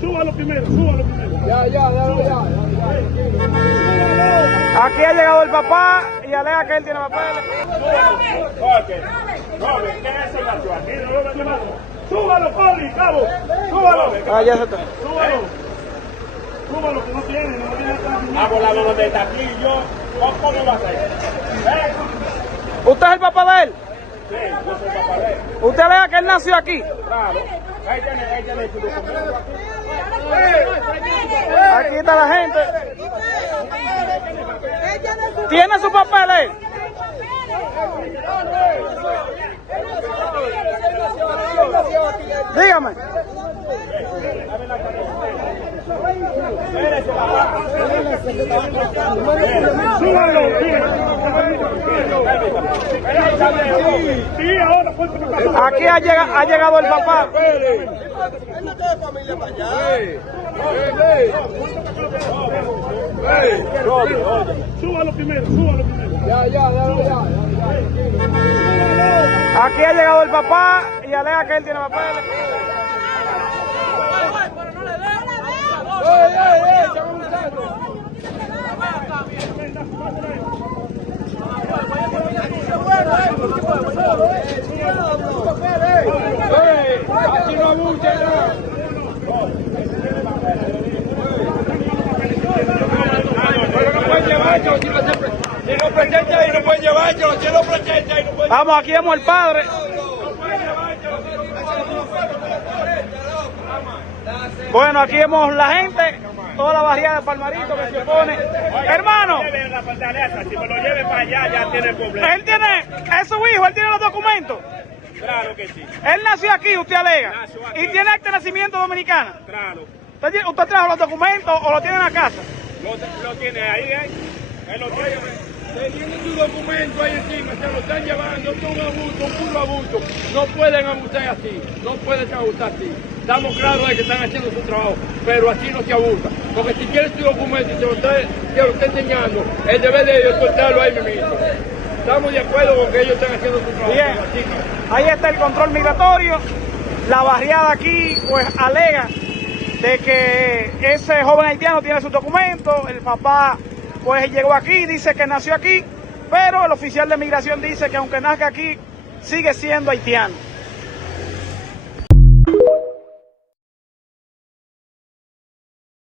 Súbalo primero, súbalo primero. Ya. Aquí ha llegado el papá y alega que él tiene papeles. Súbalo, Poli, cabo. Súbalo. Ah, ya se está. Súbalo. Súbalo, que no tiene Hago la mano de taquillo. ¿Cómo va a ser? ¿Usted es el papá de él? Sí, yo soy papá de él. ¿Usted alega que él nació aquí? Claro. Ahí tiene su documento. Aquí está la gente. ¿Tiene su papeles? Dígame. Súbalo. Sí, ahora cuéntame qué pasó. Aquí ha llegado el papá. Él no tiene familia para allá. Súbalo primero, súbalo primero. Ya. Aquí ha llegado el papá y alega que él tiene papeles. Así no abusen. Pero no pueden llevarlo, si lo presenta y no pueden llevarlo, si lo presenta y no pueden. Vamos, aquí vemos al padre. Bueno, aquí vemos la gente, toda la barriada de Palmarito que se opone. Hermano, La fortaleza, si me lo lleve para allá, ya tiene problema. él tiene, es su hijo, él tiene los documentos. Claro que sí. Él nació aquí, usted alega. Nació aquí. Y tiene acta de nacimiento dominicana. Claro. ¿Usted trajo los documentos o lo tiene en la casa? Lo tiene ahí, Él lo tiene. Tienen su documento ahí encima, se lo están llevando, esto es un abuso, un puro abuso. No pueden abusar así, no pueden abusar así. Estamos claros de que están haciendo su trabajo, pero así no se abusa. Porque si quieren su documento y se lo está enseñando, el deber de ellos es cortarlo ahí mismo. Estamos de acuerdo con que ellos están haciendo su trabajo. Bien, pero así no. ahí está el control migratorio. La barriada aquí pues alega de que ese joven haitiano tiene sus documentos. El papá pues llegó aquí, dice que nació aquí, pero el oficial de migración dice que aunque nazca aquí, sigue siendo haitiano.